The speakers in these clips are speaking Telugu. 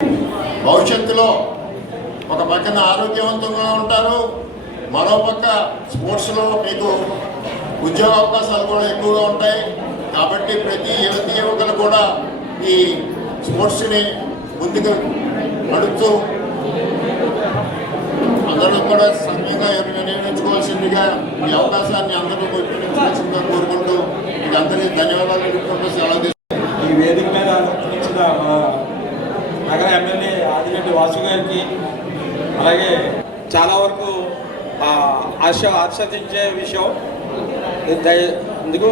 భవిష్యత్తులో ఒక పక్కన ఆరోగ్యవంతంగా ఉంటారు, మరోపక్క స్పోర్ట్స్లో మీకు ఉద్యోగ అవకాశాలు కూడా ఎక్కువగా ఉంటాయి. కాబట్టి ప్రతి యువకులు కూడా ఈ స్పోర్ట్స్ని ముందుకు నడుపుతూ అందరూ కూడా సమయంగా వినియోగించుకోవాల్సిందిగా ఈ అవకాశాన్ని అందరూ ఉపయోగించుకోవాల్సిందిగా కోరుకుంటూ మీకు అందరికీ ధన్యవాదాలు తెలుపుకుంటూ సెలవు తీసుకుంటాం. ఈ వేదిక మీద ఇచ్చిన నగర ఎమ్మెల్యే ఆదిరెడ్డి వాసు గారికి, అలాగే చాలా వరకు ఆస్వాదించే విషయం ఎందుకు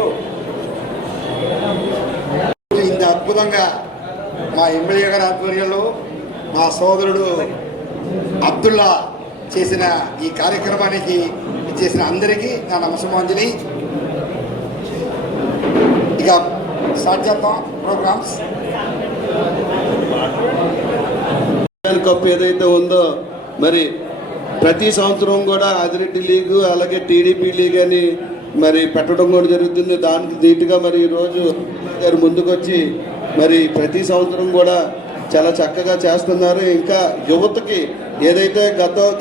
ఇంత అద్భుతంగా మా ఎమ్మెల్యే గారి ఆధ్వర్యంలో మా సోదరుడు అబ్దుల్లా చేసిన ఈ కార్యక్రమానికి చేసిన అందరికీ నా నమస్కారాంజలి. ఇక స్టార్ట్ చేద్దాం ప్రోగ్రామ్స్. కప్ ఏదైతే ఉందో మరి ప్రతి సంవత్సరం కూడా ఆదిరెడ్డి లీగు అలాగే టీడీపీ లీగ్ అని మరి పెట్టడం కూడా జరుగుతుంది. దానికి ధీటుగా మరి ఈరోజు గారు ముందుకొచ్చి మరి ప్రతి సంవత్సరం కూడా చాలా చక్కగా చేస్తున్నారు. ఇంకా యువతకి ఏదైతే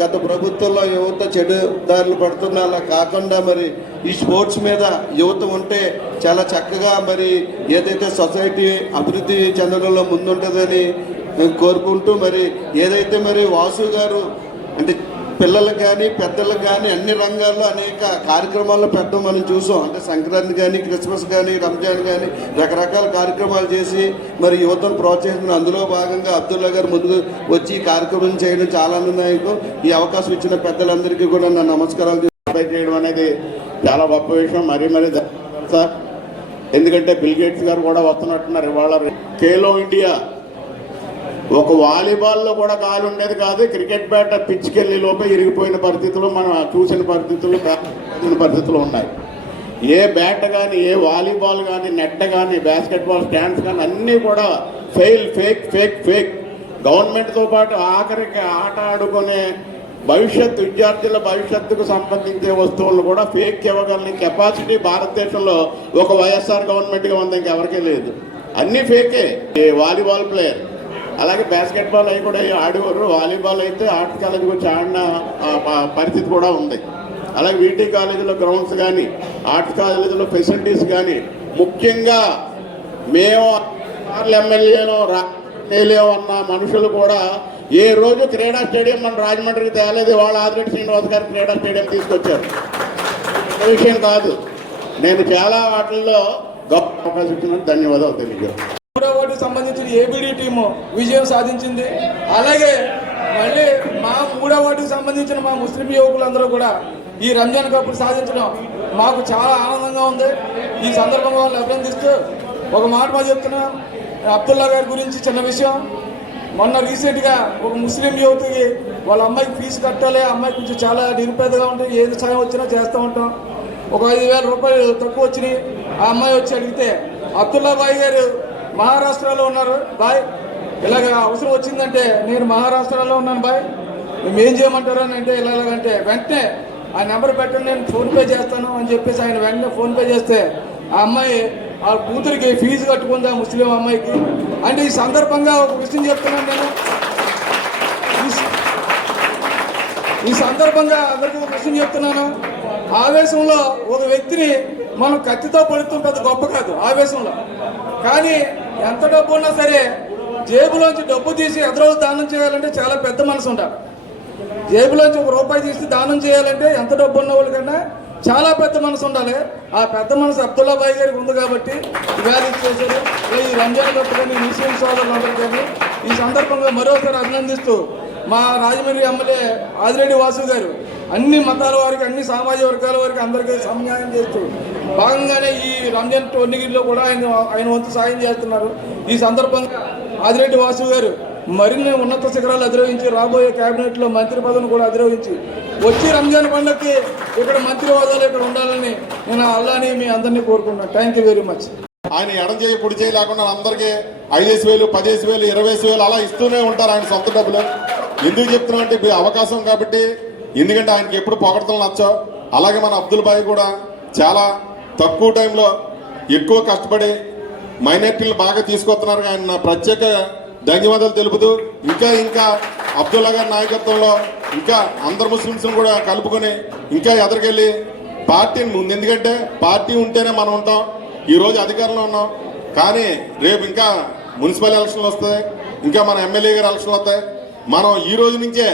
గత ప్రభుత్వంలో యువత చెడు దారులు పడుతున్నా అలా కాకుండా మరి ఈ స్పోర్ట్స్ మీద యువత ఉంటే చాలా చక్కగా మరి ఏదైతే సొసైటీ అభివృద్ధి చెందడంలో ముందుంటుందని కోరుకుంటూ మరి ఏదైతే మరి వాసు గారు అంటే పిల్లలకు కానీ పెద్దలకు కానీ అన్ని రంగాల్లో అనేక కార్యక్రమాల్లో పెట్టడం మనం చూసాం. అంటే సంక్రాంతి కానీ క్రిస్మస్ కానీ రంజాన్ కానీ రకరకాల కార్యక్రమాలు చేసి మరి యువతను ప్రోత్సహిస్తున్న అందులో భాగంగా అబ్దుల్లా గారు ముందుకు వచ్చి ఈ కార్యక్రమం చేయడం చాలా ఆనందదాయకం. ఈ అవకాశం ఇచ్చిన పెద్దలందరికీ కూడా నా నమస్కారాలు చేయడం అనేది చాలా గొప్ప విషయం. మరీ సార్, ఎందుకంటే బిల్ గేట్స్ గారు కూడా వస్తున్నట్టున్నారు ఇవాళ. ఖేలో ఇండియా ఒక వాలీబాల్లో కూడా కాలు ఉండేది కాదు, క్రికెట్ బ్యాట్ పిచ్చుకెళ్ళి లోపే ఇరిగిపోయిన పరిస్థితులు మనం చూసిన పరిస్థితులు ఉన్నాయి. ఏ బ్యాట్ కానీ, ఏ వాలీబాల్ కానీ, నెట్ కానీ, బాస్కెట్బాల్ స్టాండ్స్ కానీ అన్నీ కూడా ఫేక్. గవర్నమెంట్తో పాటు ఆఖరికి ఆట ఆడుకునే విద్యార్థుల భవిష్యత్తుకు సంబంధించే వస్తువులను కూడా ఫేక్ ఇవ్వగలిగిన కెపాసిటీ భారతదేశంలో ఒక వైఎస్ఆర్ గవర్నమెంట్గా ఉంది, ఇంకెవరికీ లేదు. అన్నీ ఫేకే. వాలీబాల్ ప్లేయర్, అలాగే బాస్కెట్బాల్ అవి కూడా ఆడేవారు. వాలీబాల్ అయితే ఆర్ట్స్ కాలేజీకి వచ్చి ఆడిన పరిస్థితి కూడా ఉంది. అలాగే వీటీ కాలేజీలో గ్రౌండ్స్ కానీ, ఆర్ట్స్ కాలేజీలో ఫెసిలిటీస్ కానీ, ముఖ్యంగా మేము ఎమ్మెల్యేలో అన్న మనుషులు కూడా ఏ రోజు క్రీడా స్టేడియం మన రాజమండ్రికి తేలేదు. వాళ్ళ ఆదిరెడ్డి శ్రీనివాస్ గారు క్రీడా స్టేడియం తీసుకొచ్చారు. విషయం కాదు, నేను చాలా వాటిల్లో గొప్ప అవకాశం ఇచ్చినందుకు ధన్యవాదాలు తెలియజేస్తాను. 3వ వార్డుకి సంబంధించిన ఏబిడి టీము విజయం సాధించింది. అలాగే మళ్ళీ మా 3వ వార్డుకి సంబంధించిన మా ముస్లిం యువకులందరూ కూడా ఈ రంజాన్ కప్పులు సాధించడం మాకు చాలా ఆనందంగా ఉంది. ఈ సందర్భంగా వాళ్ళు అభినందిస్తూ ఒక మాట మా చెప్తున్నా, అబ్దుల్లా గారి గురించి చిన్న విషయం. మొన్న రీసెంట్గా ఒక ముస్లిం యువతికి వాళ్ళ అమ్మాయికి ఫీజు కట్టాలి, అమ్మాయి కొంచెం చాలా నిరుపేదగా ఉంటే ఏది సాయం వచ్చినా చేస్తూ ఉంటాం. ఒక 5,000 రూపాయలు తక్కువ వచ్చినాయి. ఆ అమ్మాయి వచ్చి అడిగితే అబ్దుల్లా బాయ్ గారు మహారాష్ట్రలో ఉన్నారు, బాయ్ ఇలాగ అవసరం వచ్చిందంటే నేను మహారాష్ట్రలో ఉన్నాను బాయ్, మేము ఏం చేయమంటారు అని అంటే ఇలాగంటే వెంటనే ఆ నెంబర్ పెట్టండి, నేను ఫోన్పే చేస్తాను అని చెప్పేసి ఆయన వెంటనే ఫోన్పే చేస్తే ఆ అమ్మాయి ఆ కూతురికి ఫీజు కట్టుకుంది, ఆ ముస్లిం అమ్మాయికి. అంటే ఈ సందర్భంగా ఒక విషయం చెప్తున్నాను నేను, ఈ సందర్భంగా అందరికీ ఒక విషయం చెప్తున్నాను. ఆవేశంలో ఒక వ్యక్తిని మనం కత్తితో పడుతుంటుంది గొప్ప కాదు ఆవేశంలో, కానీ ఎంత డబ్బు ఉన్నా సరే జేబులోంచి డబ్బు తీసి ఎదురు దానం చేయాలంటే చాలా పెద్ద మనసు ఉండాలి. జేబులోంచి ₹1 తీసి దానం చేయాలంటే ఎంత డబ్బు ఉన్న వాళ్ళకన్నా చాలా పెద్ద మనసు ఉండాలి. ఆ పెద్ద మనసు అబ్దుల్లా బాయ్ గారికి ఉంది కాబట్టి ఇవాళ చేశారు. ఈ రంజాన్ కప్పు కానీ ముస్లిం సోదరులందరూ కానీ ఈ సందర్భంగా మరోసారి అభినందిస్తూ మా రాజమండ్రి ఎమ్మెల్యే ఆదిరెడ్డి వాసు గారు అన్ని మతాల వారికి, అన్ని సామాజిక వర్గాల వారికి అందరికీ సమన్యాయం చేస్తూ భాగంగానే ఈ రంజాన్ టోర్నీలో కూడా ఆయన వంతు సాయం చేస్తున్నారు. ఈ సందర్భంగా ఆదిరెడ్డి వాసు గారు మరిన్ని ఉన్నత శిఖరాలు అధిరోహించి రాబోయే కేబినెట్లో మంత్రి పదవిని కూడా అధిరోహించి వచ్చి రంజాన్ పండుగకి ఇక్కడ మంత్రి హోదాలు ఇక్కడ ఉండాలని నేను అల్లాని మీ అందరినీ కోరుకుంటున్నాను. Thank you very much. ఆయన ఎడం చేయి పొడి చేయి లేకుండా అందరికీ 5,000, 10,000, 20,000 అలా ఇస్తూనే ఉంటారు ఆయన సొంత డబ్బులు. ఎందుకు చెప్తున్నాం అంటే అవకాశం కాబట్టి, ఎందుకంటే ఆయనకి ఎప్పుడు పొగడతలు నచ్చవు. అలాగే మన అబ్దుల్ బాయ్ కూడా చాలా తక్కువ టైంలో ఎక్కువ కష్టపడి మైనార్టీలు బాగా తీసుకొస్తున్నారు. ఆయన ప్రత్యేక ధన్యవాదాలు తెలుపుతూ ఇంకా అబ్దుల్లా గారి నాయకత్వంలో ఇంకా అందరు ముస్లిమ్స్ని కూడా కలుపుకొని ఇంకా ఎదరికెళ్ళి పార్టీని ముందు, ఎందుకంటే పార్టీ ఉంటేనే మనం ఉంటాం. ఈరోజు అధికారంలో ఉన్నాం, కానీ రేపు ఇంకా మున్సిపల్ ఎలక్షన్లు వస్తాయి, ఇంకా మన ఎమ్మెల్యే గారి ఎలక్షన్లు వస్తాయి. మనం ఈ రోజు నుంచే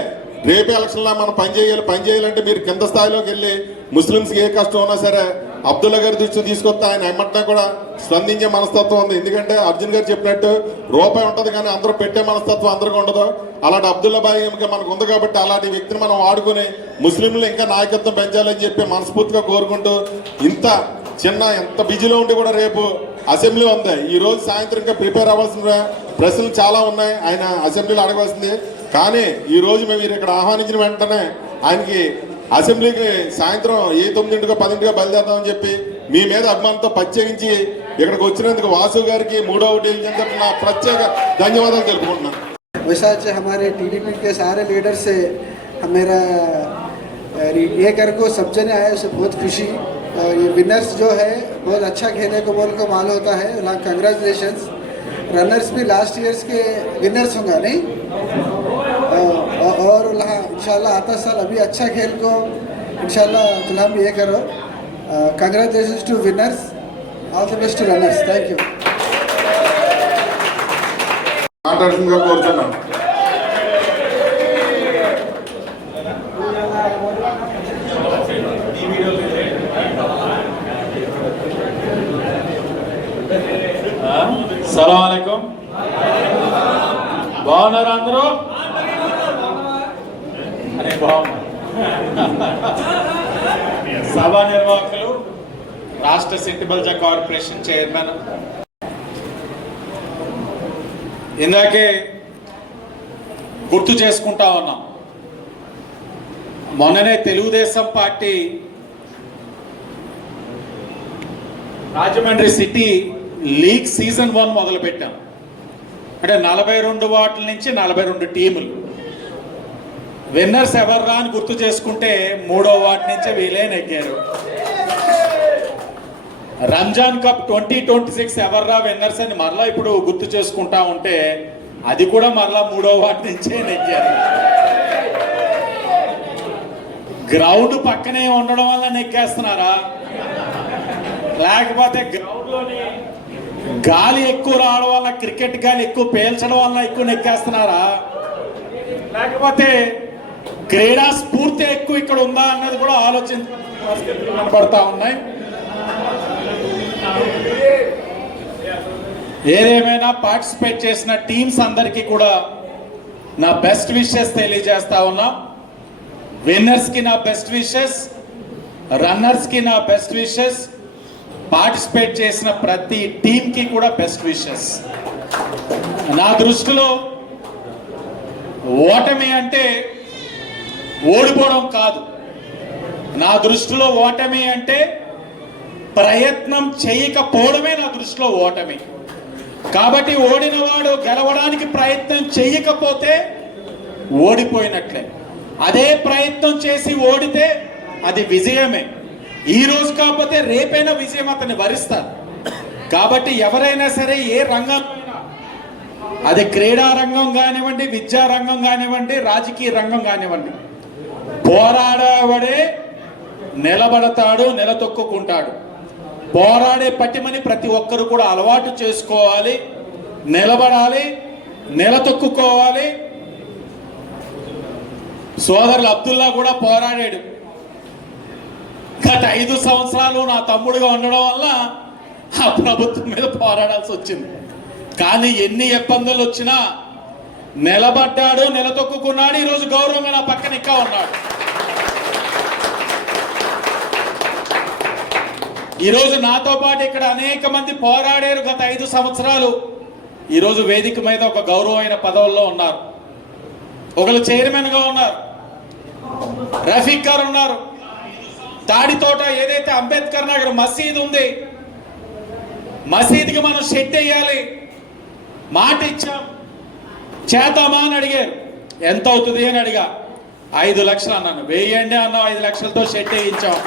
రేపే ఎలక్షన్లో మనం పనిచేయాలంటే మీరు కింద స్థాయిలోకి వెళ్ళి ముస్లిమ్స్కి ఏ కష్టం ఉన్నా సరే అబ్దుల్లా గారి దృష్టి తీసుకొస్తే ఆయన ఎమ్మటనే కూడా స్పందించే మనస్తత్వం ఉంది. ఎందుకంటే అర్జున్ గారు చెప్పినట్టు రూపాయి ఉంటుంది కానీ అందరూ పెట్టే మనస్తత్వం అందరికీ ఉండదు. అలాంటి అబ్దుల్లా బాయ్ మనకు ఉంది కాబట్టి అలాంటి వ్యక్తిని మనం వాడుకొని ముస్లింలు ఇంకా నాయకత్వం పెంచాలని చెప్పి మనస్ఫూర్తిగా కోరుకుంటూ, ఎంత బిజీలో ఉండి కూడా రేపు అసెంబ్లీ ఉంది. ఈ రోజు సాయంత్రం ఇంకా ప్రిపేర్ అవ్వాల్సిన ప్రశ్నలు చాలా ఉన్నాయి, ఆయన అసెంబ్లీలో అడగవలసింది. కానీ ఈ రోజు మేము ఇక్కడ ఆహ్వానించిన వెంటనే ఆయనకి అసెంబ్లీకి సాయంత్రం 9:00 10:00 బయలుదేరదామని చెప్పి మీ మీద అభిమానంతో ప్రత్యేకించి ఇక్కడికి వచ్చినందుకు వాసు గారికి 3వ డివిజన్ తరఫున ప్రత్యేక ధన్యవాదాలు తెలుపుకుంటున్నాను. वैसा हमारे टीडीपी के सारे लीडर से मेरा ये कर को सब जने आए उसे बहुत खुशी. ये विनर्स जो है बहुत अच्छा खेले को बोल को मालूम होता है. कंग्रेचुलेशंस. रनर्स भी लास्ट ईयर्स के विनर्स होंगे नहीं, और इंशाल्लाह आता साल अभी अच्छा खेल को इंशाल्लाह हम ये करो. Congratulations to winners, all the best to runners. Thank you. మాట్లాడుతుందిగా కోరుతున్నాను. సలాంకం. బాగున్నారా అందరూ? అనే బాగున్నా. సభా నిర్వాహకులు, రాష్ట్ర సిటీ బల్జా కార్పొరేషన్ చైర్మన్, ఇందాకే గుర్తు చేసుకుంటా ఉన్నాం. మొన్ననే Telugu Desam party Rajahmundry city league season 1 మొదలుపెట్టాం. అంటే 42 వార్డుల నుంచి 42 టీములు. విన్నర్స్ ఎవర్రా అని గుర్తు చేసుకుంటే 3వ వార్డు నుంచే వీలే నెగ్గారు. రంజాన్ కప్ 2026 ఎవర్రా విన్నర్స్ అని మరలా ఇప్పుడు గుర్తు చేసుకుంటా ఉంటే అది కూడా మరలా 3వ వార్డు నుంచే నెగ్గారు. గ్రౌండ్ పక్కనే ఉండడం వల్ల నెగ్గేస్తున్నారా, లేకపోతే గ్రౌండ్లోని గాలి ఎక్కువ రావడం వల్ల, క్రికెట్ గాలి ఎక్కువ పేల్చడం వల్ల ఎక్కువ నెగ్గేస్తున్నారా, లేకపోతే క్రీడా స్ఫూర్తి ఎక్కువ ఇక్కడ ఉందా అన్నది కూడా కనబడతా ఉన్నాయి. ఏదేమైనా పార్టిసిపేట్ చేసిన టీమ్స్ అందరికీ కూడా నా బెస్ట్ విషెస్ తెలియజేస్తా ఉన్నా. విన్నర్స్ కి నా బెస్ట్ విషెస్, రన్నర్స్ కి నా బెస్ట్ విషెస్, పార్టిసిపేట్ చేసిన ప్రతి టీమ్ కి కూడా బెస్ట్ విషెస్. నా దృష్టిలో ఓటమి అంటే ఓడిపోవడం కాదు. నా దృష్టిలో ఓటమి అంటే ప్రయత్నం చేయకపోవడమే నా దృష్టిలో ఓటమి. కాబట్టి ఓడినవాడు గెలవడానికి ప్రయత్నం చేయకపోతే ఓడిపోయినట్లే. అదే ప్రయత్నం చేసి ఓడితే అది విజయమే. ఈ రోజు కాకపోతే రేపైనా విజయం అతన్ని వరిస్తారు. కాబట్టి ఎవరైనా సరే ఏ రంగం, అది క్రీడా రంగం కానివ్వండి, విద్యా రంగం కానివ్వండి, రాజకీయ రంగం కానివ్వండి, పోరాడేవాడే నిలబడతాడు, నిలతొక్కుంటాడు. పోరాడే పట్టిమని ప్రతి ఒక్కరు కూడా అలవాటు చేసుకోవాలి, నిలబడాలి, నిలతొక్కుకోవాలి. సోదరులు అబ్దుల్లా కూడా పోరాడాడు. గత 5 సంవత్సరాలు నా తమ్ముడుగా ఉండడం వల్ల ఆ ప్రభుత్వం మీద పోరాడాల్సి వచ్చింది. కానీ ఎన్ని ఇబ్బందులు వచ్చినా నిలబడ్డాడు, నిలతొక్కున్నాడు. ఈరోజు గౌరవంగా నా పక్కన ఇంకా ఉన్నాడు. ఈరోజు నాతో పాటు ఇక్కడ అనేక మంది పోరాడారు గత 5 సంవత్సరాలు. ఈరోజు వేదిక మీద ఒక గౌరవమైన పదవుల్లో ఉన్నారు. ఒకరు చైర్మన్గా ఉన్నారు, రఫీక్ గారు ఉన్నారు. తాడితోట ఏదైతే అంబేద్కర్ నగర్ మసీద్ ఉంది, మసీద్కి మనం షెడ్ వేయాలి, మాట ఇచ్చాం, చేద్దామా అని అడిగారు. ఎంత అవుతుంది అని అడిగా. 5 లక్షలు అన్నాను. వేయండి అన్నాం. 5 లక్షలతో షెడ్ వేయించాం.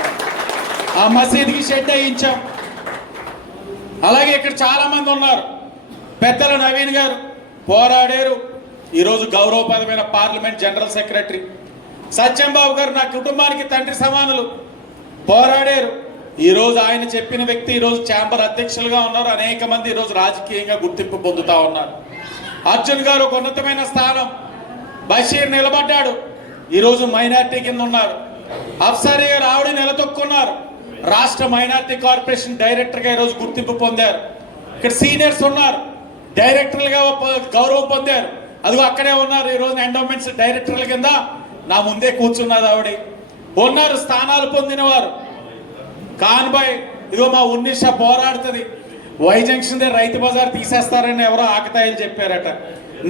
ఆ మసీద్కి షెడ్ వేయించాం. అలాగే ఇక్కడ చాలా మంది ఉన్నారు. పెద్దల నవీన్ గారు, పోరాడారు. ఈరోజు గౌరవప్రదమైన పార్లమెంట్ జనరల్ సెక్రటరీ సత్యంబాబు గారు నా కుటుంబానికి తండ్రి సమానులు, పోరాడారు. ఈరోజు ఆయన చెప్పిన వ్యక్తి ఈరోజు ఛాంబర్ అధ్యక్షులుగా ఉన్నారు. అనేక మంది ఈరోజు రాజకీయంగా గుర్తింపు పొందుతా ఉన్నారు. అర్జున్ గారు ఒక ఉన్నతమైన స్థానం, బషీర్ నిలబడ్డాడు, ఈరోజు మైనార్టీ కింద ఉన్నారు. అఫ్సారీ గారు ఆవిడ నిలదొక్కున్నారు, రాష్ట్ర మైనార్టీ కార్పొరేషన్ డైరెక్టర్గా ఈరోజు గుర్తింపు పొందారు. ఇక్కడ సీనియర్స్ ఉన్నారు, డైరెక్టర్లుగా గౌరవం పొందారు. అదిగో అక్కడే ఉన్నారు, ఈరోజు ఎండోమెంట్స్ డైరెక్టర్ల కింద నా ముందే కూర్చున్నది ఆవిడ. ఉన్నారు స్థానాలు పొందిన వారు. కాన్బాయ్ ఇదిగో మా ఉన్నిష పోరాడుతుంది, వై జంక్షన్ దగ్గర రైతు బజార్ తీసేస్తారని ఎవరో ఆకతాయిలు చెప్పారట.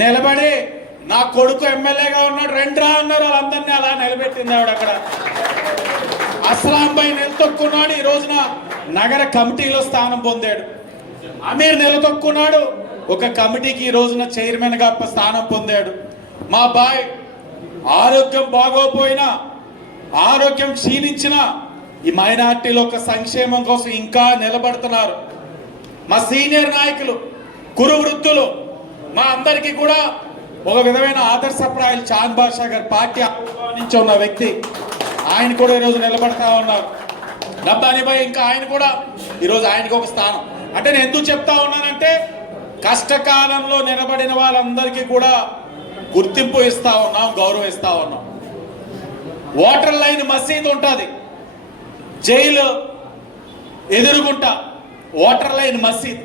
నిలబడి నా కొడుకు ఎమ్మెల్యేగా ఉన్నాడు రెండ్రా అన్నారు, వాళ్ళందరినీ అలా నిలబెట్టింది ఆవిడ. అక్కడ అస్లాంబాయి నిలతొక్కున్నాడు, ఈ రోజున నగర కమిటీలో స్థానం పొందాడు. అమీర్ నిలతొక్కున్నాడు, ఒక కమిటీకి ఈ రోజున చైర్మన్ గా స్థానం పొందాడు. మా బాయ్ ఆరోగ్యం బాగోపోయినా, ఆరోగ్యం క్షీణించిన ఈ మైనార్టీల యొక్క సంక్షేమం కోసం ఇంకా నిలబడుతున్నారు. మా సీనియర్ నాయకులు, కురు వృద్ధులు, మా అందరికీ కూడా ఒక విధమైన ఆదర్శప్రాయాలు. చాంద్ బాషా గారు పార్టీ నుంచి ఉన్న వ్యక్తి, ఆయన కూడా ఈరోజు నిలబడతా ఉన్నారు. రబ్బానీ భాయ్ ఇంకా ఆయన కూడా ఈరోజు ఆయనకు ఒక స్థానం. అంటే నేను ఎందుకు చెప్తా ఉన్నానంటే కష్టకాలంలో నిలబడిన వాళ్ళందరికీ కూడా గుర్తింపు ఇస్తా ఉన్నాం, గౌరవం ఇస్తా ఉన్నాం. వాటర్ లైన్ మసీద్ ఉంటుంది జైలు ఎదురుగుంట, వాటర్ లైన్ మసీద్.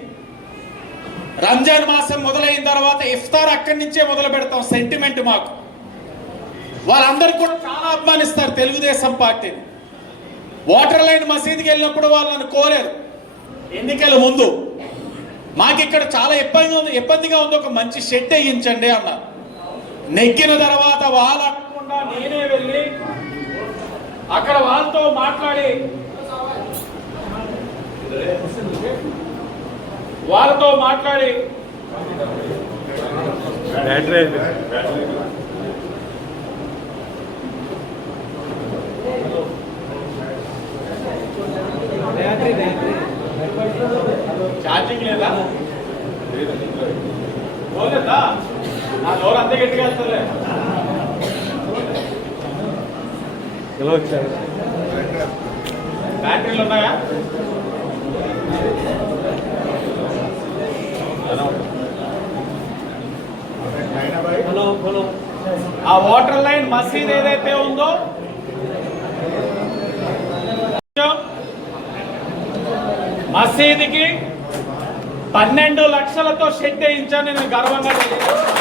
రంజాన్ మాసం మొదలైన తర్వాత ఇఫ్తార్ అక్కడి నుంచే మొదలు పెడతాం. సెంటిమెంట్ మాకు. వాళ్ళందరూ కూడా చాలా అభిమానిస్తారు తెలుగుదేశం పార్టీని. వాటర్ లైన్ మసీద్కి వెళ్ళినప్పుడు వాళ్ళని కోరారు ఎన్నికల ముందు, మాకు ఇక్కడ చాలా ఇబ్బందిగా ఉంది, ఒక మంచి షెడ్ వేయించండి అన్నారు. నెగ్గిన తర్వాత వాళ్ళు అనకుండా నేనే వెళ్ళి అక్కడ వాళ్ళతో మాట్లాడి ఛార్జింగ్ లేదా నా డోర్ అంతే గట్టిగా వెళ్తుందిలే. బ్యాటరీలు ఉన్నాయా? ఆ వాటర్ లైన్ మసీద్ ఏదైతే ఉందో మసీదుకి 12 లక్షలతో షెడ్ వేయించాను నేను గర్వంగా తెలియజేస్తాను.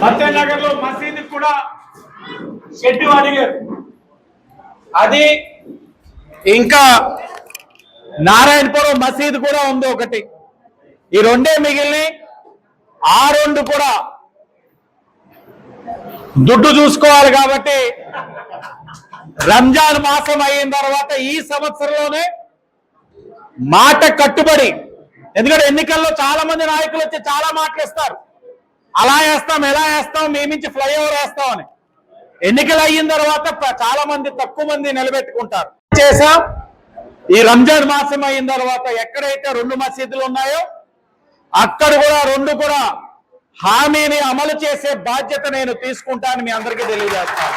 సత్యనగర్ లో మసీదు కూడా షెడ్ అడిగారు. అది ఇంకా నారాయణపురం మసీదు కూడా ఉంది ఒకటి. ఈ రెండే మిగిలిన, ఆ రెండు కూడా దుడ్డు చూసుకోవాలి. కాబట్టి రంజాన్ మాసం అయిన తర్వాత ఈ సంవత్సరంలోనే మాట కట్టుబడి, ఎందుకంటే ఎన్నికల్లో చాలా మంది నాయకులు వచ్చి చాలా మాటలిస్తారు, అలా వేస్తాం ఎలా వేస్తాం మేమించి ఫ్లైఓవర్ వేస్తాం అని. ఎన్నికలు అయిన తర్వాత చాలా మంది తక్కువ మంది నిలబెట్టుకుంటారు. చేసాం. ఈ రంజాన్ మాసం అయిన తర్వాత ఎక్కడైతే 2 మసీదులు ఉన్నాయో అక్కడ కూడా 2 కూడా హామీని అమలు చేసే బాధ్యత నేను తీసుకుంటాను మీ అందరికీ తెలియజేస్తాను.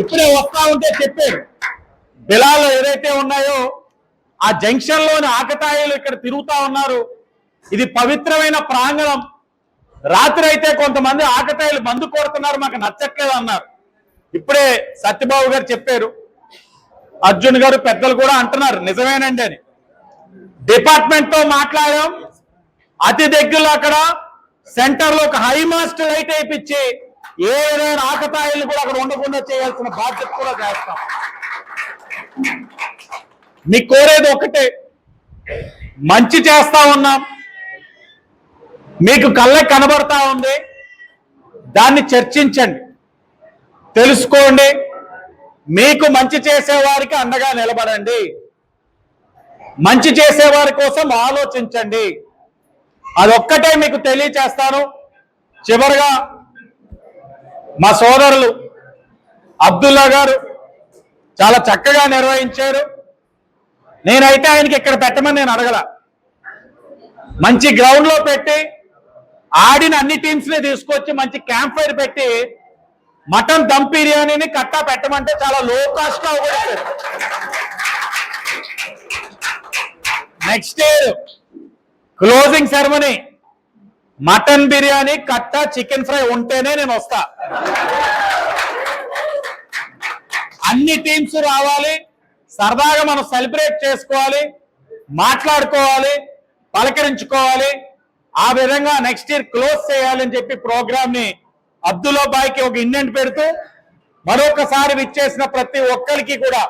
ఇప్పుడే వస్తా ఉంటే చెప్పారు, బిలాలు ఏదైతే ఉన్నాయో ఆ జంక్షన్ లోని ఆకతాయిలు ఇక్కడ తిరుగుతా ఉన్నారు. ఇది పవిత్రమైన ప్రాంగణం. రాత్రి అయితే కొంతమంది ఆకతాయిలు మందు కొడుతున్నారు, మాకు నచ్చట్లేదు అన్నారు. ఇప్పుడే సత్యబాబు గారు చెప్పారు, అర్జున్ గారు పెద్దలు కూడా అంటున్నారు నిజమేనండి అని. డిపార్ట్మెంట్ తో మాట్లాడాం, అతి దగ్గరలో అక్కడ సెంటర్ లో ఒక హైమాస్ట్ లైట్ వేయించి ఏ విధమైన ఆకతాయిలు కూడా అక్కడ ఉండకుండా చేయాల్సిన బాధ్యత కూడా చేస్తాం. మీకు కోరేది ఒకటే, మంచి చేస్తా ఉన్నాం, మీకు కళ్ళకి కనబడతా ఉంది, దాన్ని చర్చించండి, తెలుసుకోండి, మీకు మంచి చేసేవారికి అండగా నిలబడండి, మంచి చేసేవారి కోసం ఆలోచించండి. అదొక్కటే మీకు తెలియచేస్తాను. చివరిగా మా సోదరులు అబ్దుల్లా గారు, చాలా చక్కగా నిర్వహించారు. నేనైతే ఆయనకి ఇక్కడ పెట్టమని నేను అడగల, మంచి గ్రౌండ్ లో పెట్టి ఆడిన అన్ని టీమ్స్ ని తీసుకొచ్చి మంచి క్యాంప్ ఫైర్ పెట్టి మటన్ దమ్ బిర్యానీని కట్టా పెట్టమంటే చాలా లో కాస్ట్ గా అవగొట్టారు. Next closing ceremony mutton biryani కట్టా చికెన్ ఫ్రై ఉంటేనే నేను వస్తా. అన్ని టీమ్స్ రావాలి, సరదాగా మనం సెలబ్రేట్ చేసుకోవాలి, మాట్లాడుకోవాలి, పలకరించుకోవాలి. ఆ విధంగా నెక్స్ట్ ఇయర్ క్లోజ్ చేయాలని చెప్పి ప్రోగ్రామ్ ని అబ్దుల్లా బాయ్కి ఒక ఇండెంట్ పెడుతూ మరొకసారి విచ్చేసిన ప్రతి ఒక్కరికి కూడా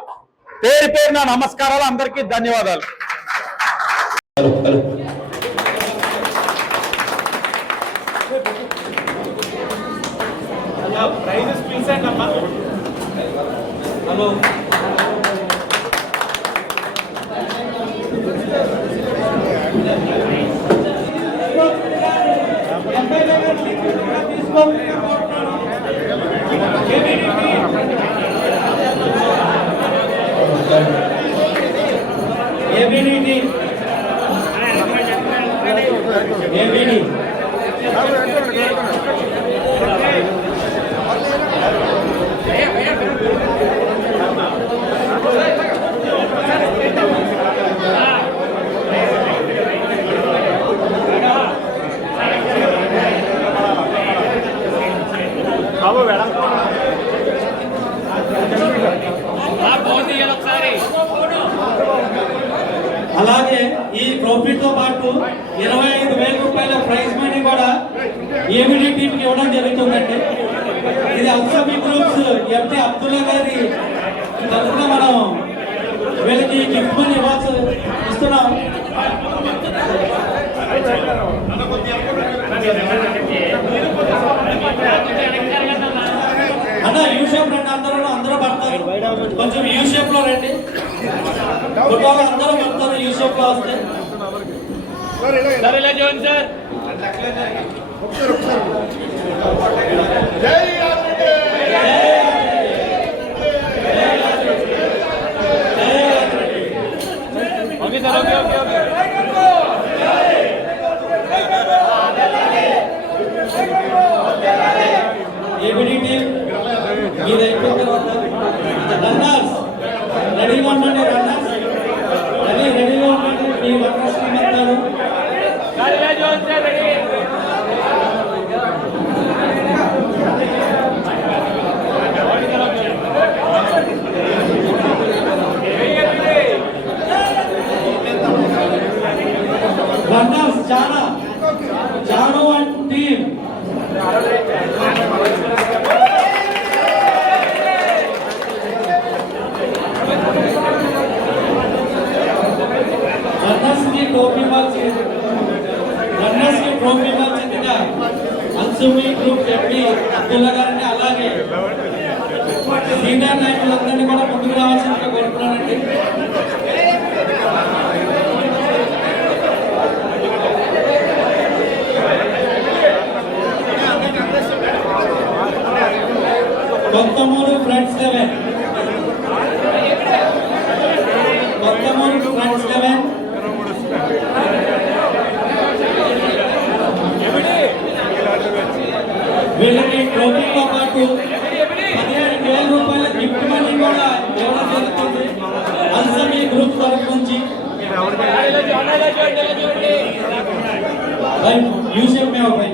పేరు పేరున నమస్కారాలు, అందరికీ ధన్యవాదాలు. అలాగే ఈ ట్రోఫీ తో పాటు 25,000 రూపాయల ప్రైజ్ మనీ కూడా ఏబిడి టీమ్ కి ఇవ్వడం జరుగుతుందండి. ఇది అల్సమీ గ్రూప్స్ ఎంపీ అబ్దుల్లా గారి తరఫున మనం వీళ్ళకి గిఫ్ట్ మనీ ఇస్తున్నాం. అన్న యూ షేప్ రండి, అందరూ పడతారు, కొంచెం యూ షేప్ లో రండి. ఫోటోలు అందరూ పడతారు యూ షేప్ లో వస్తే. ఏబిడి టీం ఇది అయిపోయిన తర్వాత రన్నర్స్ రెడీగా ఉండండి. రన్నర్స్ రెడీగా ఉండండి. మీ రన్నర్స్ టీం వెళ్తారు. Runners Janu and team runners కి ట్రోఫీ ఇవ్వాల్సిందిగా అల్సుమీ గ్రూప్ ఎంపీ అబ్దుల్లా గారిని అలాగే సీనియర్ నాయకులందరినీ కూడా ముందుకు రావాల్సిందిగా కోరుతున్నానండి. కొత్తమూరు ఫ్రెండ్స్ 11 వీళ్ళకి ట్రోఫీతో పాటు 15,000 రూపాయల గిఫ్ట్ మనీ కూడా ఇవ్వడం జరుగుతుంది అల్సమీ గ్రూప్ తరఫు నుంచి. यूसेफ में हो भाई